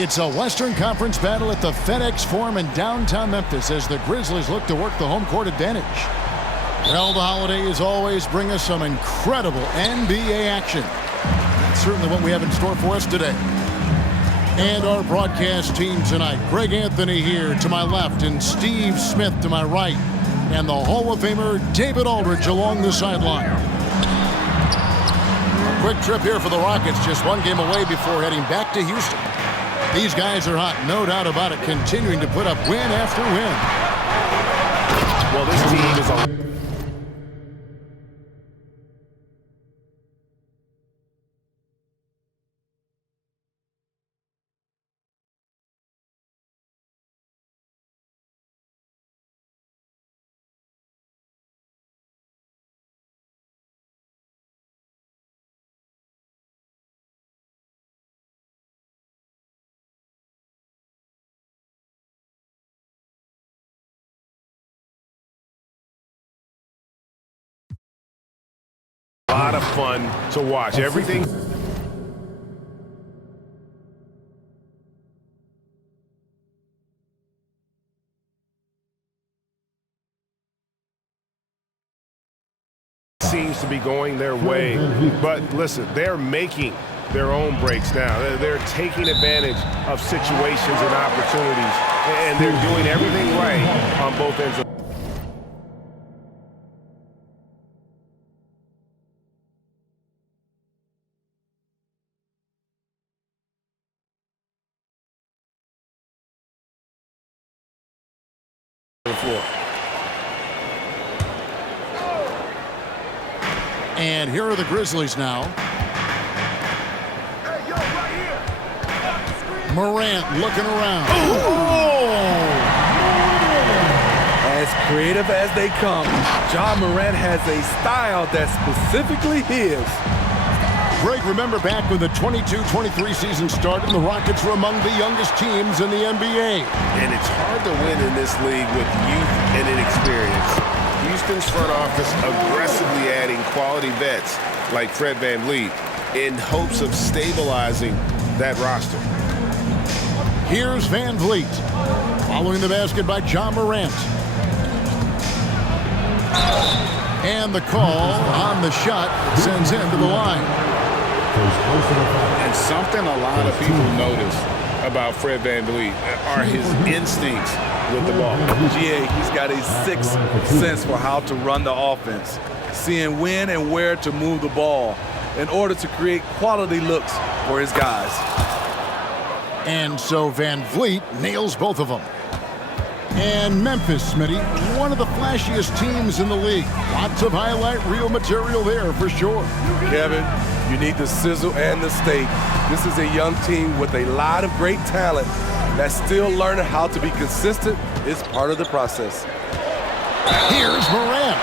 It's a Western Conference battle at the FedEx Forum in downtown Memphis as the Grizzlies look to work the home court advantage. Well, the holidays always bring us some incredible NBA action. That's certainly what we have in store for us today. And our broadcast team tonight, Greg Anthony here to my left and Steve Smith to my right. And the Hall of Famer David Aldridge along the sideline. A quick trip here for the Rockets, just one game away before heading back to Houston. These guys are hot, no doubt about it, continuing to put up win after win. Well, this team is a... lot of fun to watch. Everything seems to be going their way. But listen, they're making their own breaks now. They're taking advantage of situations and opportunities, and they're doing everything right on both ends of the floor. And here are the Grizzlies now. Morant looking around. As creative as they come, Ja Morant has a style that's specifically his. Greg, remember back when the 22-23 season started, the Rockets were among the youngest teams in the NBA. And it's hard to win in this league with youth and inexperience. Houston's front office aggressively adding quality vets like Fred VanVleet in hopes of stabilizing that roster. Here's VanVleet, following the basket by Ja Morant. And the call on the shot sends him to the line. And something a lot of people notice about Fred VanVleet are his instincts with the ball. GA, he's got a sixth sense for how to run the offense, seeing when and where to move the ball in order to create quality looks for his guys. And so VanVleet nails both of them. And Memphis, Smitty, one of the flashiest teams in the league. Lots of highlight reel material there for sure. Kevin, you need the sizzle and the steak. This is a young team with a lot of great talent that's still learning how to be consistent. It's part of the process. Here's Morant.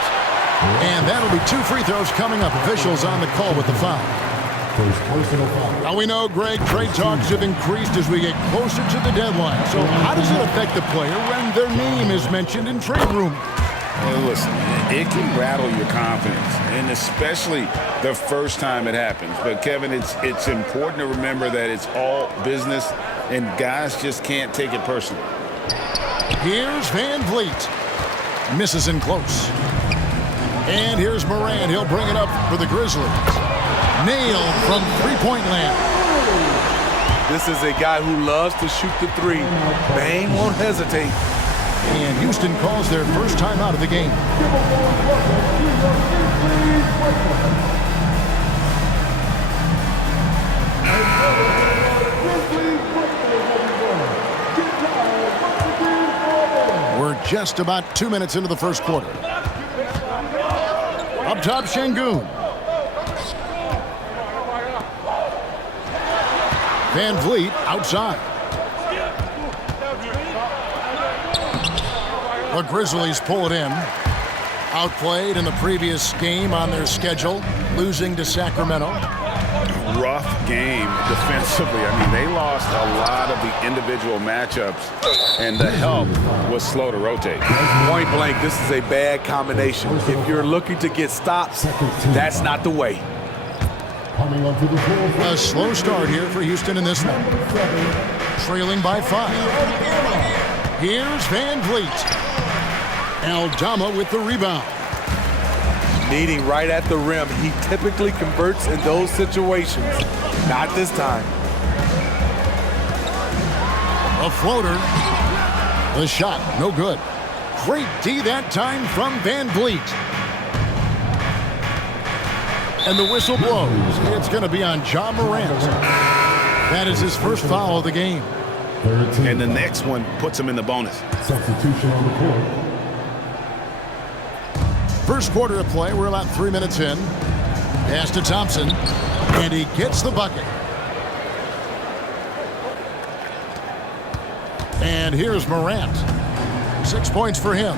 And that'll be 2 free throws coming up. Officials on the call with the foul. Now we know, Greg, trade talks have increased as we get closer to the deadline. So how does it affect the player when their name is mentioned in trade room? Well, listen, it can rattle your confidence, and especially the first time it happens. But, Kevin, it's important to remember that it's all business, and guys just can't take it personally. Here's VanVleet. Misses in close. And here's Morant. He'll bring it up for the Grizzlies. Nailed from three-point land. This is a guy who loves to shoot the three. Bane won't hesitate. And Houston calls their first time out of the game. We're just about 2 minutes into the first quarter. Up top, Şengün. VanVleet outside. The Grizzlies pull it in. Outplayed in the previous game on their schedule, losing to Sacramento. Rough game defensively. I mean, they lost a lot of the individual matchups, and the help was slow to rotate. Point blank, this is a bad combination. If you're looking to get stops, that's not the way. A slow start here for Houston in this one. trailing by 5. Here's Van Vliet. Aldama with the rebound. Needing right at the rim. He typically converts in those situations. Not this time. A floater. The shot, no good. Great D that time from Van Vliet. And the whistle blows. It's going to be on Ja Morant. That is his first foul of the game. And the next one puts him in the bonus. Substitution on the court. First quarter of play, we're about 3 minutes in. Pass to Thompson, and he gets the bucket. And here's Morant. 6 points for him.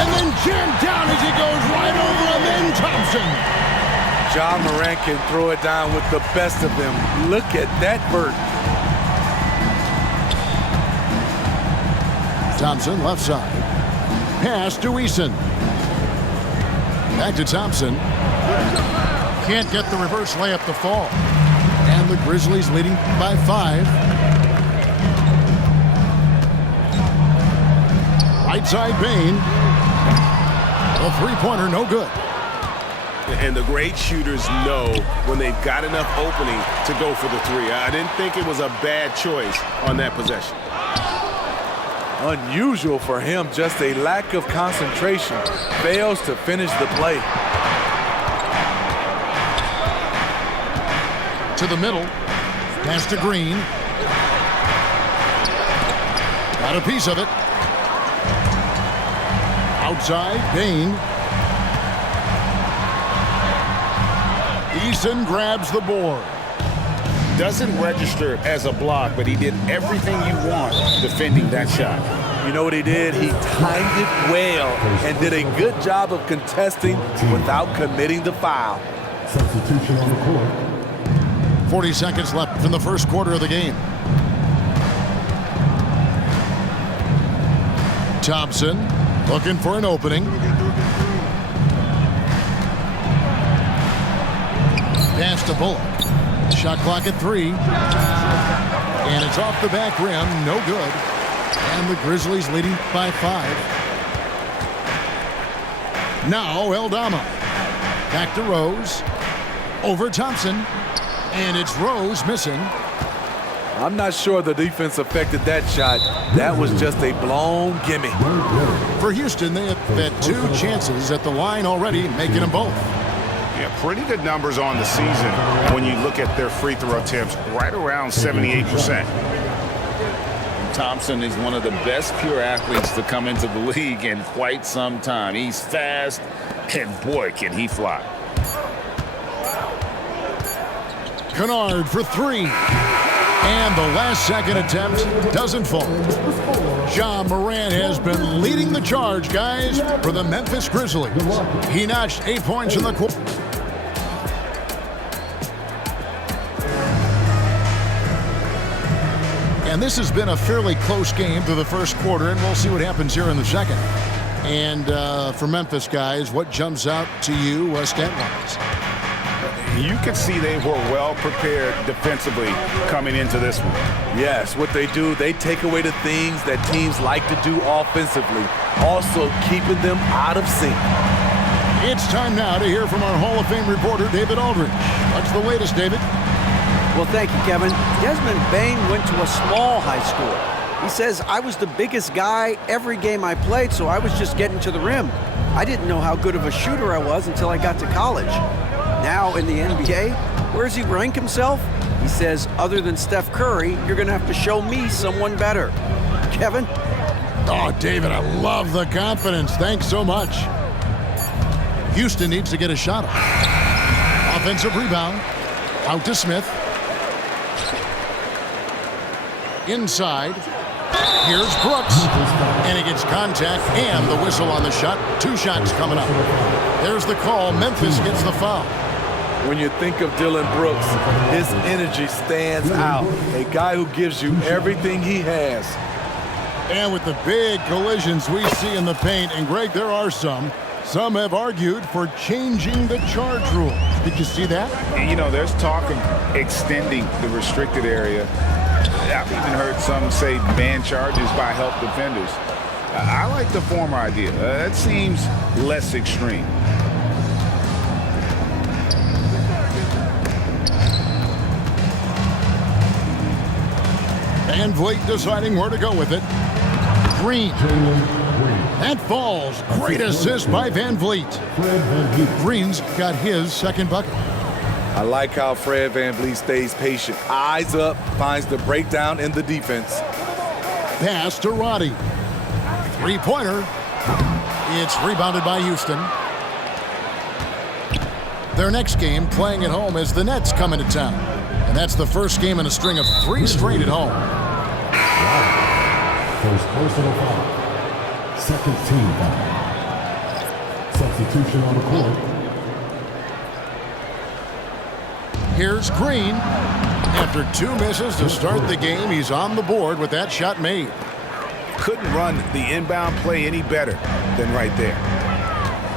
And then jammed down as he goes right over him, and Thompson. Ja Morant can throw it down with the best of them. Look at that vert. Thompson left side. Pass to Eason. Back to Thompson. Can't get the reverse layup to fall. And the Grizzlies leading by 5. Right side Bane. A three-pointer, no good. And the great shooters know when they've got enough opening to go for the three. I didn't think it was a bad choice on that possession. Unusual for him, just a lack of concentration. Fails to finish the play. To the middle. Pass to Green. Got a piece of it. Outside, Bane. Eason grabs the board. Doesn't register as a block, but he did everything you want defending that shot. You know what he did? He timed it well and did a good job of contesting without committing the foul. Substitution on the court. 40 seconds left in the first quarter of the game. Thompson looking for an opening. Pass to Bullock. Shot clock at 3. And it's off the back rim. No good. And the Grizzlies leading by 5. Now Aldama. Back to Rose. Over Thompson. And it's Rose missing. I'm not sure the defense affected that shot. That was just a blown gimme. For Houston, they have had 2 chances at the line already, making them both. Yeah, pretty good numbers on the season when you look at their free throw attempts, right around 78%. Thompson is one of the best pure athletes to come into the league in quite some time. He's fast, and boy, can he fly. Kennard for 3. And the last second attempt doesn't fall. Ja Morant has been leading the charge, guys, for the Memphis Grizzlies. He notched 8 points in the quarter. And this has been a fairly close game through the first quarter, and we'll see what happens here in the second. And for Memphis, guys, what jumps out to you stat-wise? You could see they were well prepared defensively coming into this one. Yes, what they do, they take away the things that teams like to do offensively, also keeping them out of sync. It's time now to hear from our Hall of Fame reporter, David Aldridge. What's the latest, David? Well, thank you, Kevin. Desmond Bane went to a small high school. He says, I was the biggest guy every game I played, so I was just getting to the rim. I didn't know how good of a shooter I was until I got to college. Now in the NBA, where does he rank himself? He says, other than Steph Curry, you're going to have to show me someone better. Kevin? Oh, David, I love the confidence. Thanks so much. Houston needs to get a shot off. Offensive rebound. Out to Smith. Inside. Here's Brooks. And he gets contact and the whistle on the shot. 2 shots coming up. There's the call. Memphis gets the foul. When you think of Dillon Brooks, his energy stands out. A guy who gives you everything he has. And with the big collisions we see in the paint, and Greg, there are some, Some have argued for changing the charge rule. Did you see that? And, you know, there's talk of extending the restricted area. I've even heard some say ban charges by help defenders. I like the former idea. That seems less extreme. Van Vliet deciding where to go with it. Green. That falls. Great assist by Van Vliet. Green's got his second bucket. I like how Fred VanVleet stays patient. Eyes up, finds the breakdown in the defense. Pass to Roddy. Three-pointer. It's rebounded by Houston. Their next game playing at home as the Nets come into town. And that's the first game in a string of 3 straight at home. First personal foul. Second team foul. Substitution on the court. Here's Green. After 2 misses to start the game, he's on the board with that shot made. Couldn't run the inbound play any better than right there.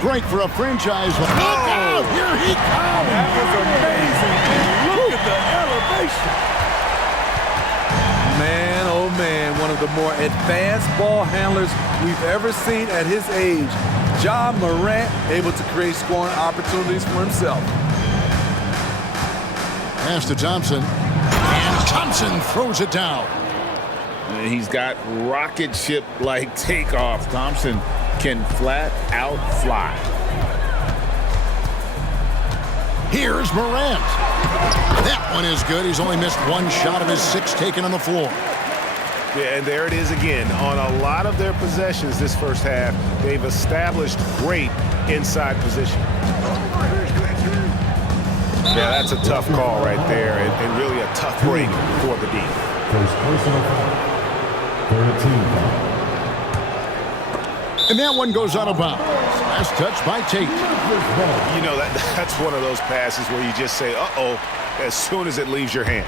Great for a franchise. Look out! Here he comes! That was amazing. And look at the elevation. Man, oh man, one of the more advanced ball handlers we've ever seen at his age. Ja Morant able to create scoring opportunities for himself. Pass to Thompson. And Thompson throws it down. He's got rocket ship-like takeoff. Thompson can flat out fly. Here's Morant. That one is good. He's only missed 1 shot of his 6 taken on the floor. Yeah, and there it is again. On a lot of their possessions this first half, they've established great inside position. Yeah, that's a tough call right there, and really a tough break for the D. First personal foul. Third team foul. And that one goes out of bounds. Last touch by Tate. You know, that's one of those passes where you just say, uh-oh, as soon as it leaves your hand.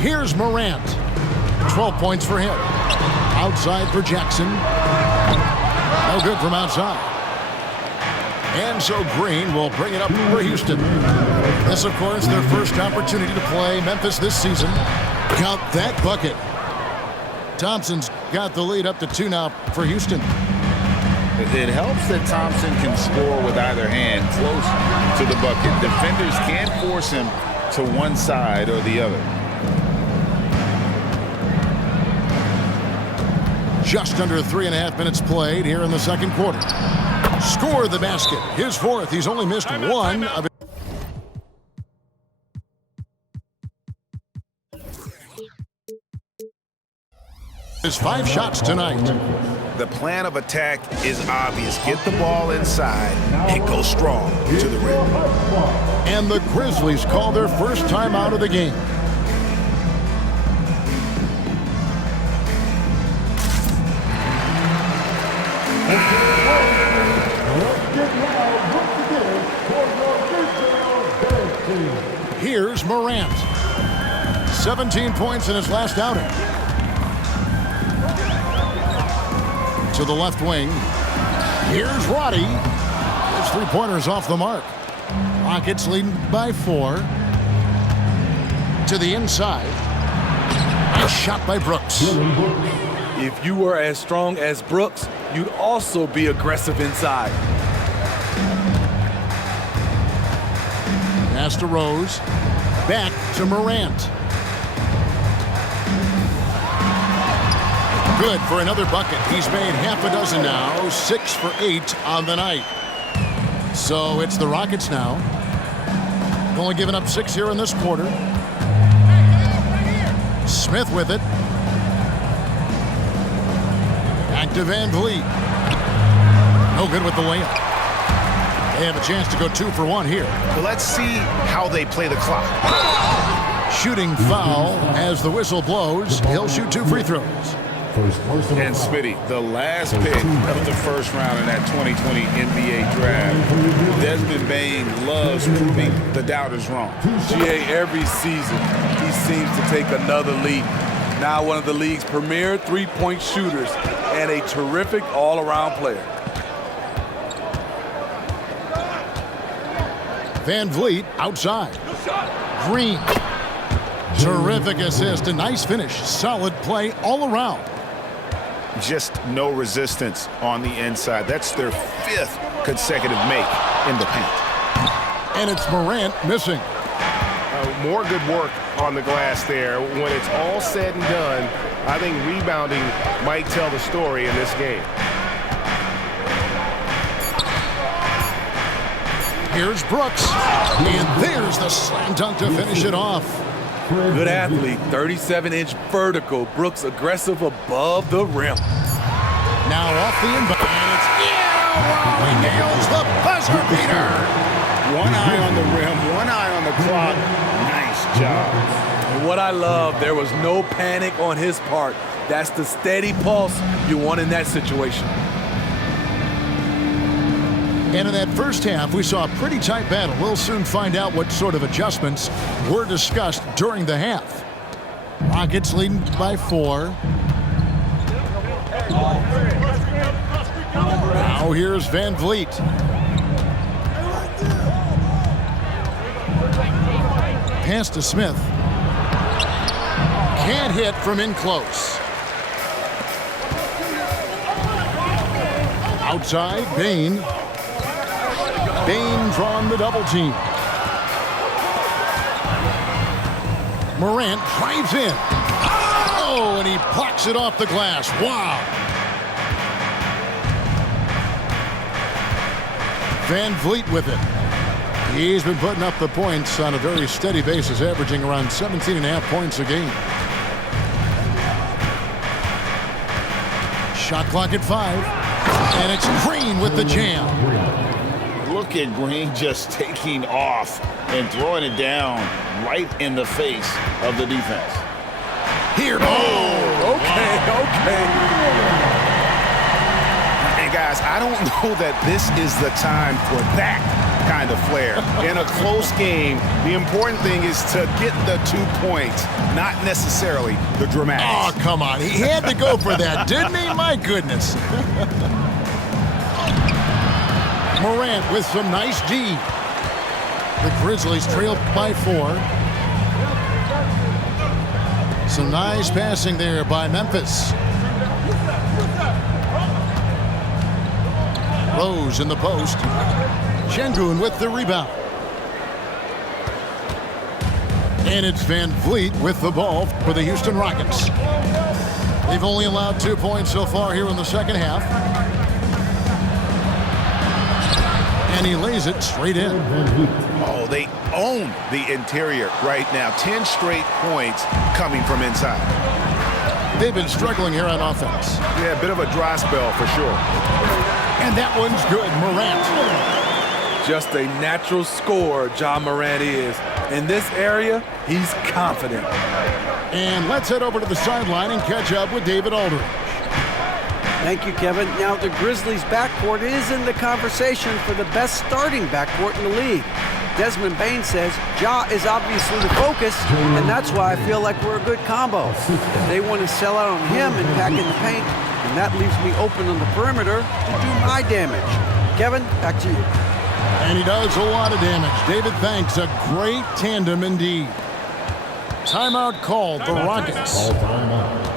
Here's Morant. 12 points for him. Outside for Jackson. No good from outside. And so Green will bring it up for Houston. This, of course, their first opportunity to play Memphis this season. Count that bucket. Thompson's got the lead up to 2 now for Houston. It helps that Thompson can score with either hand close to the bucket. Defenders can't force him to one side or the other. Just under 3.5 minutes played here in the second quarter. Scored the basket. His 4th. He's only missed 1 of his 5 shots tonight. The plan of attack is obvious. Get the ball inside and go strong to the rim. And the Grizzlies call their first time out of the game. Here's Morant. 17 points in his last outing. To the left wing. Here's Roddy. His 3-pointer's off the mark. Rockets leading by 4. To the inside. Nice shot by Brooks. If you were as strong as Brooks, you'd also be aggressive inside. Pass to Rose. Back to Morant. Good for another bucket. He's made half a dozen now. 6 for 8 on the night. So it's the Rockets now. Only giving up 6 here in this quarter. Smith with it. Back to Van Vliet. No good with the layup. They have a chance to go 2 for 1 here. Well, let's see how they play the clock. Shooting foul as the whistle blows. He'll shoot 2 free throws. And Smitty, the last pick of the first round in that 2020 NBA draft. Desmond Bane loves proving the doubters wrong. GA, every season, he seems to take another leap. Now one of the league's premier 3-point shooters. and a terrific all-around player. Van Vliet outside. Green. Terrific assist, a nice finish. Solid play all around. Just no resistance on the inside. That's their 5th consecutive make in the paint. And it's Morant missing. More good work on the glass there. When it's all said and done, I think rebounding might tell the story in this game. Here's Brooks. And there's the slam dunk to finish it off. Good athlete, 37-inch vertical. Brooks aggressive above the rim. Now off the inbound. And it's he nails the buzzer beater. One eye on the rim, one eye on the clock. Nice job. And what I love, there was no panic on his part. That's the steady pulse you want in that situation. And in that first half, we saw a pretty tight battle. We'll soon find out what sort of adjustments were discussed during the half. Rockets leading by 4. Now here's Van Vliet. Pass to Smith. Can't hit from in close. Outside, Bain. Bain drawn the double team. Morant drives in. Oh, and he blocks it off the glass. Wow. Van Vliet with it. He's been putting up the points on a very steady basis, averaging around 17.5 points a game. Shot clock at 5. And it's Green with the jam. Look at Green just taking off and throwing it down right in the face of the defense. Here. Okay. And guys, I don't know that this is the time for that kind of flair. In a close game, the important thing is to get the 2 points, not necessarily the dramatics. Oh, come on. He had to go for that, didn't he? My goodness. Morant with some nice D. The Grizzlies trail by 4. Some nice passing there by Memphis. Rose in the post. Şengün with the rebound. And it's Van Vliet with the ball for the Houston Rockets. They've only allowed 2 points so far here in the second half. And he lays it straight in. Oh, they own the interior right now. 10 straight points coming from inside. They've been struggling here on offense. Yeah, a bit of a dry spell for sure. And that one's good. Morant. Just a natural scorer, Ja Morant is. In this area, he's confident. And let's head over to the sideline and catch up with David Aldridge. Thank you, Kevin. Now, the Grizzlies' backcourt is in the conversation for the best starting backcourt in the league. Desmond Bain says Ja is obviously the focus, and that's why I feel like we're a good combo. If they want to sell out on him and pack in the paint, then that leaves me open on the perimeter to do my damage. Kevin, back to you. And he does a lot of damage. David, thanks. A great tandem indeed. Timeout called. The Rockets. All timeout.